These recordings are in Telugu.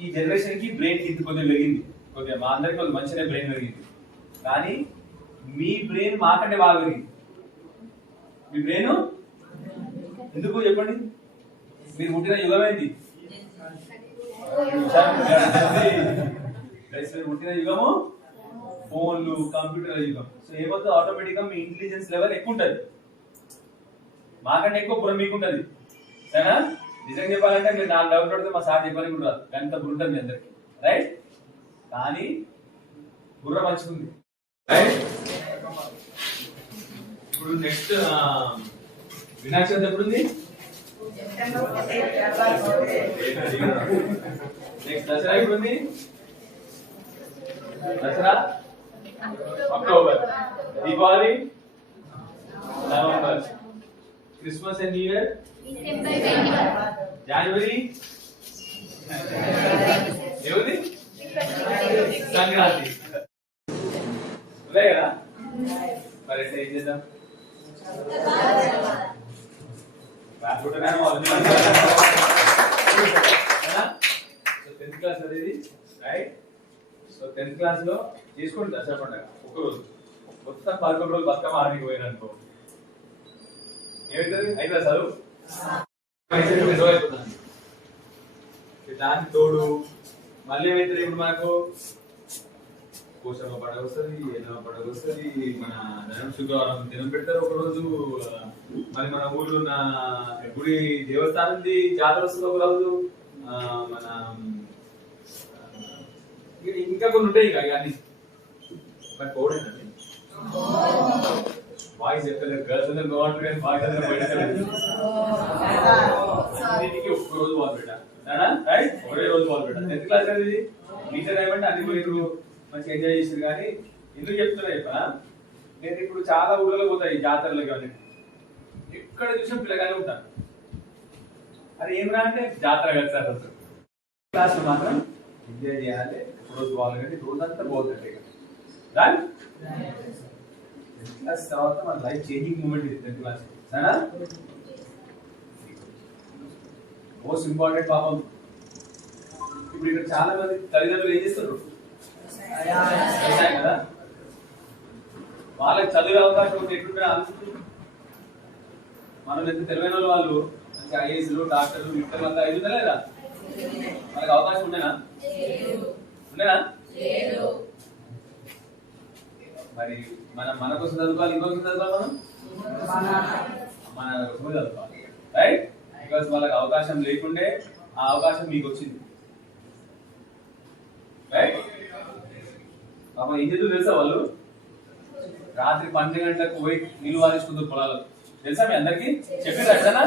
ఈ జనరేషన్ కి బ్రెయిన్ ఇంత కొద్దిగా పెరిగింది, కొద్దిగా మా అందరికి కొద్దిగా మంచిగా బ్రెయిన్ పెరిగింది. కానీ మీ బ్రెయిన్ మాకంటే బాగా పెరిగింది. మీ బ్రెయిన్ ఎందుకు చెప్పండి? మీరు పుట్టిన యుగం ఏంటి? మీరు పుట్టిన యుగము ఫోన్లు, కంప్యూటర్ యుగం. సో ఏమవుతుంది, ఆటోమేటిక్ గా మీ ఇంటెలిజెన్స్ లెవెల్ ఎక్కువ ఉంటుంది, మాకంటే ఎక్కువ బుర్ర మీకు ఉంటుంది. సరేనా? నిజంగా చెప్పాలంటే మీరు నాకు డౌట్ పడితే మా సార్ చెప్పాలని కూడా రాదు, అంత బుర్ర ఉంటుంది మీ అందరికి. రైట్? కానీ బుర్ర మంచిగుంది. రైట్? ఇప్పుడు నెక్స్ట్ వినాయక చవితి ఎప్పుడుంది? నెక్స్ట్ దసరా ఎప్పుడుంది? Dasara October, Deepavali November, Christmas and New Year జనవరి, ఏముంది సంక్రాంతి. ఉన్నాయి కదా? మరి ఏం చేద్దాం? టెన్త్ క్లాస్ అనేది రైట్. సో 10th క్లాస్ లో చేసుకోండి దసరా పండుగ ఒకరోజు, మొత్తం 11 రోజులు బతుకమ్మ ఆడికి పోయిన అనుకో ఏమవుతుంది? అయితే చదువు దానికి తోడు మళ్ళీ ఏమవుతుంది, ఇప్పుడు మనకు పోషమ్మ పండుగ వస్తుంది, ఎన్నో పండుగ వస్తుంది, మన శుక్రవారం దినం పెడతారు ఒకరోజు, మరి మన ఊళ్ళో ఉన్న గుడి దేవస్థానం జాతర వస్తుంది ఒక రోజు, మన ఇంకా కొన్ని ఉంటాయి ఇక అన్ని. మరి పోవడండి బాయ్స్ చెప్పలేదు, గర్ల్స్ అందరూ బాగుంటారు కానీ బాయ్స్ అందరూ బయటకెళ్ళండి. అన్నిటికీ ఒక్క రోజు బాల్ పెట్టాలి, రైట్? ఒకటే రోజు బాల్ పెట్టాలి. 10th క్లాస్ అనేది టీచర్ ఏమంటే అన్ని పోయిరు మంచిగా ఎంజాయ్ చేసారు. కానీ ఎందుకు చెప్తున్నా చెప్పనా, నేను ఇప్పుడు చాలా ఊళ్ళలో పోతాయి జాతరలు కానీ ఎక్కడ చూసిన పిల్లగానే ఉంటాను. అది ఏమరా అంటే జాతర కదా సార్, అసలు క్లాస్ లో మాత్రం ఎంజాయ్ చేయాలి. రోజు బాల్ కానీ రోజంతా పోతుంటే దాని 10th క్లాస్ తర్వాత మన లైఫ్ చేంజింగ్ మూమెంట్ ఇది 10th క్లాస్. సరేనా? మోస్ట్ ఇంపార్టెంట్ పాపం. ఇప్పుడు ఇక్కడ చాలా మంది తల్లిదండ్రులు ఏం చేస్తారు కదా, వాళ్ళకి చదివే అవకాశం ఉంటే ఎట్లుంటే మనం ఎంత తెలివైన వాళ్ళు మంచి ఐఏఎస్లు, డాక్టర్లు, ఇంటర్లు అంతా ఎదుగుతా లేదా? వాళ్ళకి అవకాశం ఉండేనా? ఉండేనా? మరి మనం మన కోసం చదువుకోవాలి, ఇంకోసం చదువుకోవాలి, మన కోసం చదువుకోవాలి. రైట్? బికాస్ వాళ్ళకి అవకాశం లేకుండే ఆ అవకాశం మీకు వచ్చింది. రైట్? పాపం ఏం చేతులు తెలుసా, వాళ్ళు రాత్రి 12 గంటలకు పోయి నీళ్ళు వారించుకుంటారు పొలాలు. తెలుసా మీ అందరికి? చెప్పారు అట్లనా?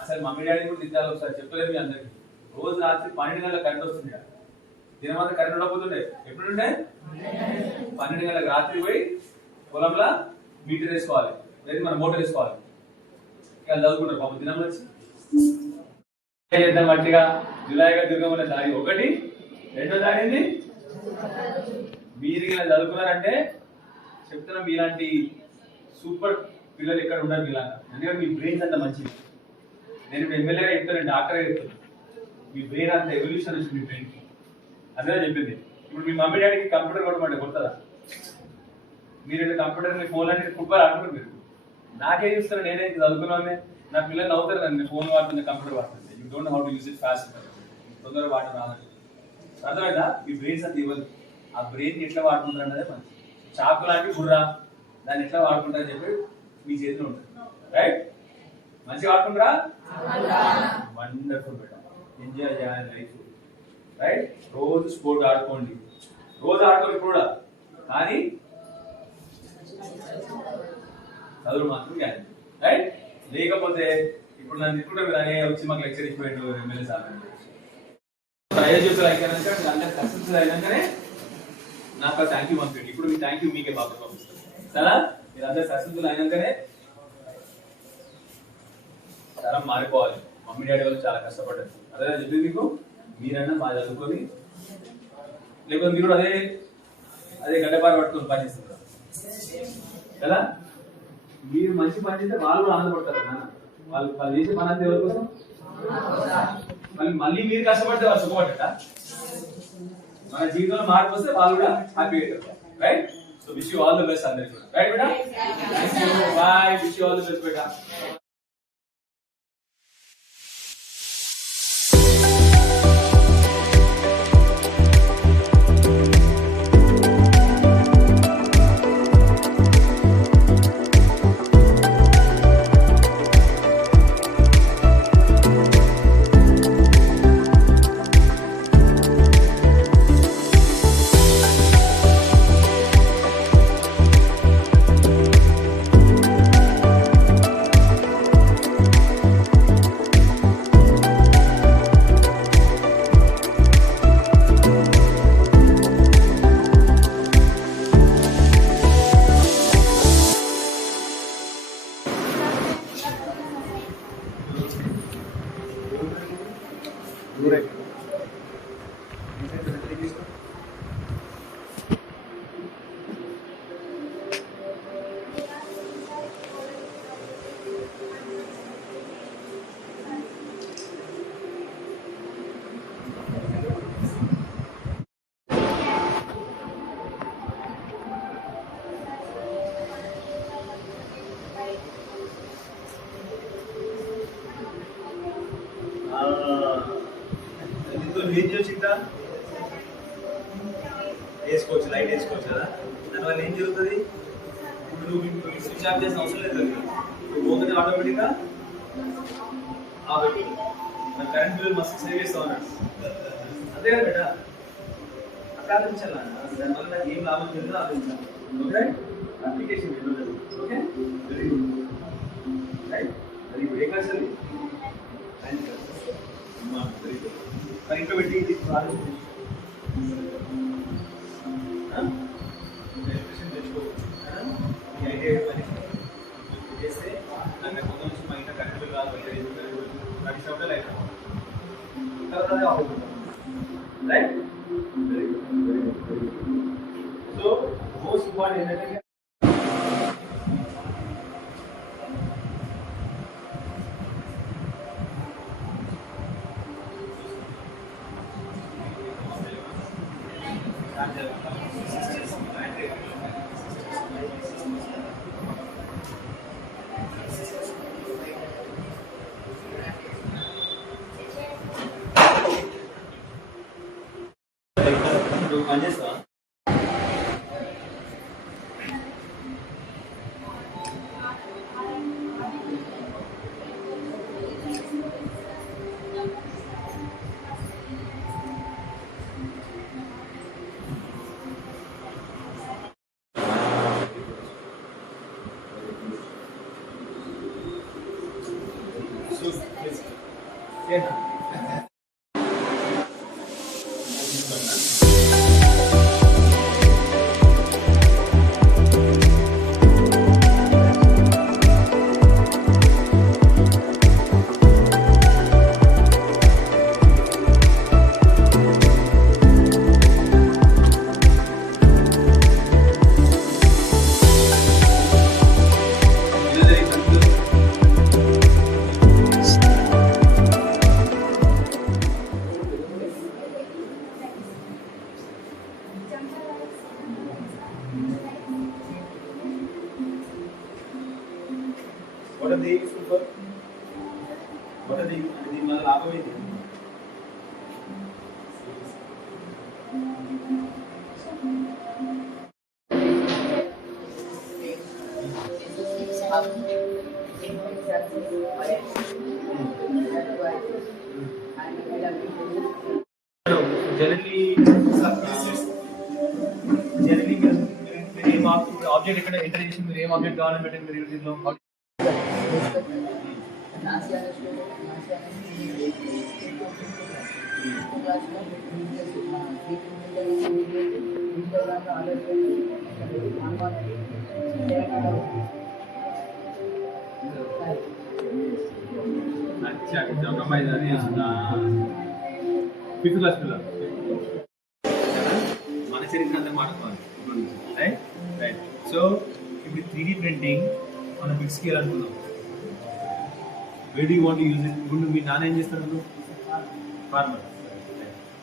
అసలు మమ్మీ డాడీ కూడా తిట్టాలి ఒకసారి, చెప్పలేదు మీ అందరికి. రోజు రాత్రి 12 గంటలకు కరెంట్ వస్తుంది, దినమంతా కరెంట్ ఉండకపోతుండే. ఎప్పుడుండే? 12 గంటలకు రాత్రి పోయి పొలంలో మీటర్ వేసుకోవాలి, లేదా మన మోటార్ వేసుకోవాలి. ఇక చదువుకుంటారు పాపం దినం వచ్చి. చేద్దాం గట్టిగా జులైగా దుర్గమ్మ దారి ఒకటి. రెండో దారి ఏంది? మీరు ఇలా చదువుకున్నారంటే చెప్తున్నా, మీలాంటి సూపర్ పిల్లలు ఎక్కడ ఉండరు మీలాగా. ఎందుకంటే మీ బ్రెయిన్స్ అంత మంచిది. నేను ఇప్పుడు ఎమ్మెల్యేగా చెప్తాను, డాక్టర్గా చెప్తాను. మీ బ్రెయిన్ అంత ఎవల్యూషన్ వచ్చింది మీ బ్రెయిన్కి. అదే చెప్పింది. ఇప్పుడు మీ మమ్మీ డాడీకి కంప్యూటర్ కొట్టమంటే కొడతారా? మీరు కంప్యూటర్ మీ ఫోన్ అంటే ఫుట్బాల్ ఆడుకుంటారు. మీరు నాకే చూస్తారు, నేనే చదువుకున్నానే. నా పిల్లలు నవ్వుతారు, నన్ను ఫోన్ వాడుతుంది, కంప్యూటర్ వాడుతుంది. You don't know how to use it fast. తొందరగా వాడడం రాదండి. అర్థమైందా? మీ బ్రెయిన్స్ అంత ఇవ్వదు. ఆ బ్రెయిన్ ఎట్లా వాడుకుంటారు అన్నదే మంచి. చాకు లాంటి బుర్రా, దాన్ని ఎట్లా వాడుకుంటారని చెప్పి మీ చేతిలో ఉంటుంది. రైట్? మంచిగా వాడుకుంటారా? Wonderful better. ఎంజాయ్ చేయాలి లైఫ్. రైట్? రోజు స్పోర్ట్ ఆడుకోండి, రోజు ఆడుకోండి కూడా, కానీ చదువు మాత్రం గ్యారెంటీ. రైట్? లేకపోతే ఇప్పుడు నన్ను తిట్టుకుంటే మీరు అనే వచ్చి మాకు లెక్చర్ ఇచ్చిపోయాడు ఎమ్మెల్యే సార్. అయోధ్యలు అయిపోయినాక మీరు అందరు సక్సెస్ఫుల్ అయినాకనే నాకు థ్యాంక్ యూ పంపించండి. ఇప్పుడు మీ థ్యాంక్ యూ మీకే బాబు పంపిస్తాను. సరే? మీరు అందరు సక్సెస్ఫుల్ అయినాకనే తరం మారిపోవాలి. మమ్మీ డాడీ వాళ్ళు చాలా కష్టపడ్డారు, అదే చెప్పింది మీకు. మీరన్నా బాగా చదువుకొని, లేకపోతే మీరు కూడా అదే గడ్డపార పట్టుకొని పని చేస్తున్నారు కదా. మీరు మంచి పని చేస్తే వాళ్ళు కూడా ఆనందపడతారు. వాళ్ళు చేసే పని అంతా ఎవరి కోసం? మళ్ళీ మీరు కష్టపడితే వాళ్ళు సుఖపడ్డట. మన జీవితంలో మార్పు వస్తే వాళ్ళు కూడా హ్యాపీగా అవుతారు. Right? So wish you all the best అందరికీ. రైట్ బేటా? Bye. Wish you all the best బేటా. వేసుకోవచ్చు, లైట్ వేసుకోవచ్చు కదా. దానివల్ల ఏం జరుగుతుంది? ఇప్పుడు నువ్వు స్విచ్ ఆఫ్ చేసిన అవసరం లేదు కదా, నువ్వు పోతే ఆటోమేటిక్గా ఆపేది. మన కరెంట్ బిల్ మస్తు సేవ్ చేస్తా ఉన్నాడు, అంతే కదా బేటా? అట్లా ఆలోచించాలి. దానివల్ల నాకు ఏం లాభం జరిగిందో ఆలోచించాలి. Okay, application okay, very good. Right, very good. ఏ క్లాస్ అది? 9th class. Very good. మరి ఇంట్లో పెట్టి చేస్తే నాకు కొంత నుంచి మా ఇంట్లో కరెంట్ బిల్ రాదు, నడిచినప్పుడే లైట్ తర్వాత right. Very good, very good, very good. So most important ఏంటంటే పనిచేస్తా. What are they useful for? What are they? దీని వల్ల లాభం ఏంటి? జనరలీ మీరు ఏం ఆబ్జెక్ట్ ఇక్కడ ఎంటర్ చేసి మీరు ఏం ఆబ్జెక్ట్ కావాలని పెట్టండి మీరు దీనిలో ఫిఫ్త్ క్లాస్ పిల్లలు మన చరిత్ర అంతా మాట్లాడుకోవాలి. Right right. సో ఇప్పుడు 3D ప్రింటింగ్ మనం బిగ్ స్కేల్ అనుకున్నాం. Where do you want to use it? ఇప్పుడు మీ నాన్న ఏం చేస్తాడు? ఫార్మర్.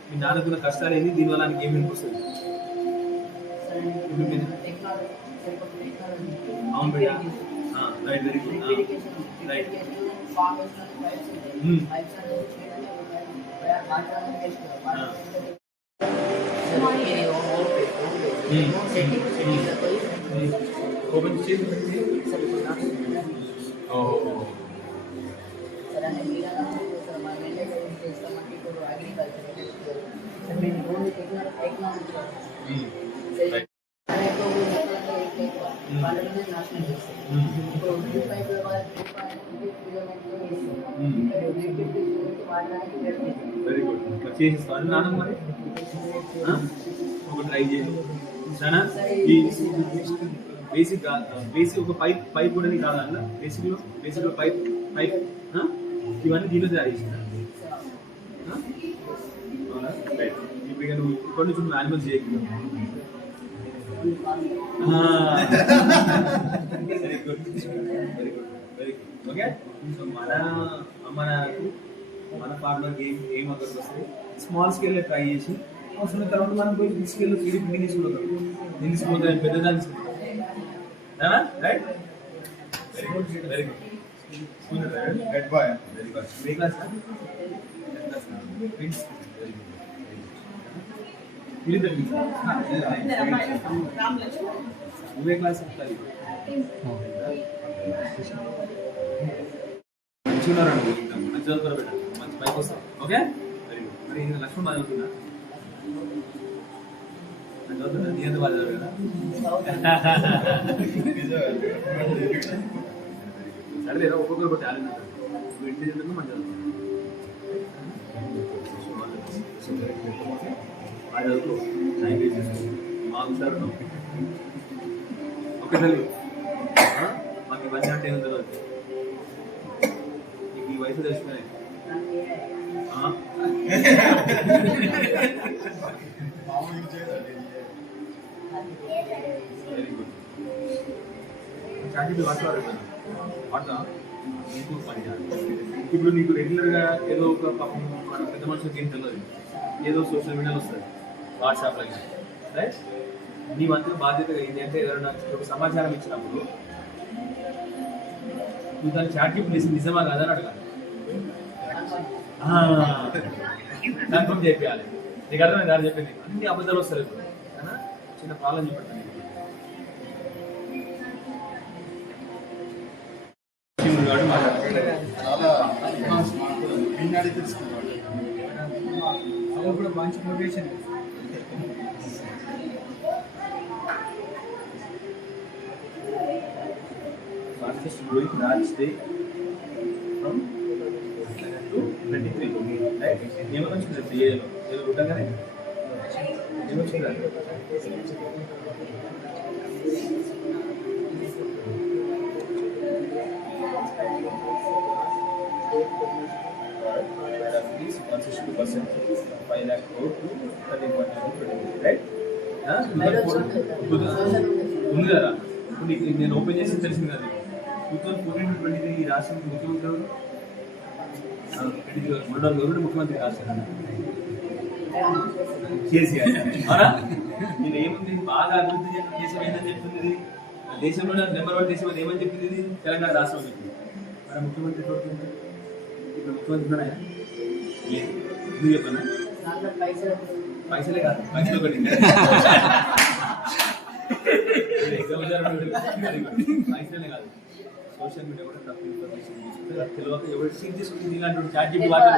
మీ నాన్నకున్న కష్టాలు ఏంది, దీనివల్ల ఆయనకి ఏమి వస్తుంది? అవును బిడ్డ, right, very good, right. Open చేసి వెరీ గుడ్. చేసేస్తాను నాన్న మరి ఒక ట్రై చేయండి సరేనా. ఈ బేసిక్ ఒక పైప్ కూడా కాదా అన్న? బేసిక్ పైప్ ఇవన్నీ దీనిలో తయారు చేసిన. ఇప్పుడు ఇక నువ్వు ఇప్పటి నుంచి నువ్వు యానిమల్స్ చేయకుండా. Very good, very good, very good. Okay, so మన ఫార్మర్ ఏం అక్కడికి వస్తుంది, స్మాల్ స్కేల్లో ట్రై చేసి అవసరం తర్వాత మనం పోయి బిగ్ స్కేల్లో 3D ప్రింటింగ్ తీసుకుంటాం. నేను తీసుకుంటాను పెద్దదాన్ని తీసుకుంటాం. Right, very good, very good. Very good. ఏ క్లాస్? నువ్వే క్లాస్ వస్తాయి. మంచిగా ఉన్నారండి, మంచి చదువుతారు బిడ్డ, మంచి పైకి వస్తాం. Okay, very good. మరి లక్ష్మణ్ బాగా చదువుతుందా? చదువుతుందా? నీ ఎంత బాగా చదువు కదా. సరే లేదా ఒక్కొక్కరు ఒక టాలెంట్ ఉంటుంది. నువ్వు ఇంటి దగ్గర మంచి చదువుతావు. బాగా చదువుకో, లాంగ్వేజ్ మాకు సార్ ఓకే తల్లి. మాకు ఇవన్నీ అంటే ఏమో తెలియదు, నీకు ఈ వయసు తెలుసుకునే. Very good. చాటి వాడతా నీకు పని చేయాలి. ఇప్పుడు నీకు రెగ్యులర్గా ఏదో ఒక పాపం మన పెద్ద మనుషులకి ఏం తెలియదు, ఏదో సోషల్ మీడియాలో వస్తుంది, వాట్సాప్లో రైట్. నీ వంతు బాధ్యతగా ఏంటి అంటే ఎవరైనా ఒక సమాచారం ఇచ్చినప్పుడు నువ్వు దాన్ని చాట్ చేసి నిజమా కాదా అని అడగాలి, కన్ఫర్మ్ చేయాలి. నీకు అర్థమైంది దాని చెప్పింది, అన్ని అబద్ధాలు వస్తారు ఇప్పుడు. అయినా చిన్న ప్రాబ్లం చెప్పండి. కూడా మంచి motivation. Fastest growing branch day from 23, right? ఏమో వచ్చింది ఏదో గుట్టగానే ఏమో వచ్చిందా? ఉంది కదా. నేను ఓపెన్ చేసి తెలిసింది కదా 2014-23 ఈ రాష్ట్రానికి ముఖ్యమంత్రి ఎవరు? గవర్నమెంట్ ముఖ్యమంత్రి రాష్ట్రం కేసీఆర్. అవునా? నేను ఏముంది బాగా అభివృద్ధి దేశం ఏందని చెప్తుంది, దేశంలో నెంబర్ 1 దేశం అది ఏమని చెప్పింది, ఇది తెలంగాణ రాష్ట్రం చెప్పింది. మన ముఖ్యమంత్రి చూడుతుంది ఇప్పుడు ముఖ్యమంత్రి ఉన్నాయా? లేదు. ఎందుకు చెప్పన్నా? పైసలే కాదు, పైసలు ఒకటి పైసలే కాదు, సోషల్ మీడియా కూడా తప్పు ఇన్ఫర్మేషన్ తీసుకుంటే తెలియక ఎవరు సీట్ తీసుకుంటుంది. ఇలాంటి చాట్ జీపీటీ వాటర్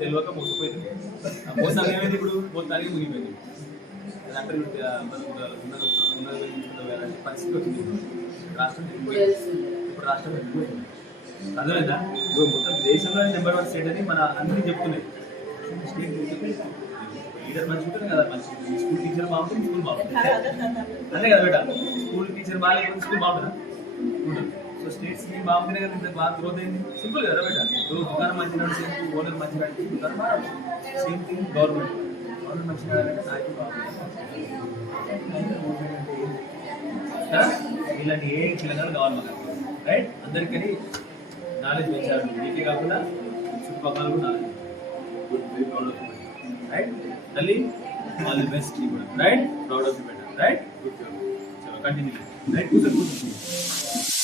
తెలియక మోసపోయింది. మోసం ఏమైంది, ఇప్పుడు మొత్తానికి ముగిపోయింది. అంటే ఉన్నత పరిస్థితి వచ్చింది. రాష్ట్రం ఇప్పుడు రాష్ట్రం ఎక్కువైంది. అర్థమైందా? ఇప్పుడు మొత్తం దేశంలో నెంబర్ 1 స్టేట్ అని మన అన్ని చెప్తున్నాయి. స్టేట్ లీడర్ మంచి ఉంటుంది కదా, మంచి స్కూల్ టీచర్ బాగుంటుంది, స్కూల్ బాగుంటుంది అంతే కదా బేట. స్కూల్ టీచర్ బాగాలేకపోతే స్కూల్ బాగుంటుందా? ఉంటుంది. సో స్టేట్స్ బాగుంటుంది కదా, ఇంత బాగా గ్రోత్ అయింది. సింపుల్ కదా బేట. దుకాణం మంచి నడిచింది, ఓనర్ మంచి నడిచింది, దుకాణం బాగా. సేమ్ థింగ్ గవర్నమెంట్ మంచి నడాలంటే నాయకులు బాగుంటుంది. ఇలాంటి ఏ పిల్లలు కావాలి మనకు, రైట్? అందరికీ నాలెడ్జ్ పెంచాలి. నీకే కాకుండా చుట్టుపక్కల కూడా knowledge. Very proud of you right తల్లి all the best right proud of you better right good చలో కంటిన్యూ రైట్ కూర్చో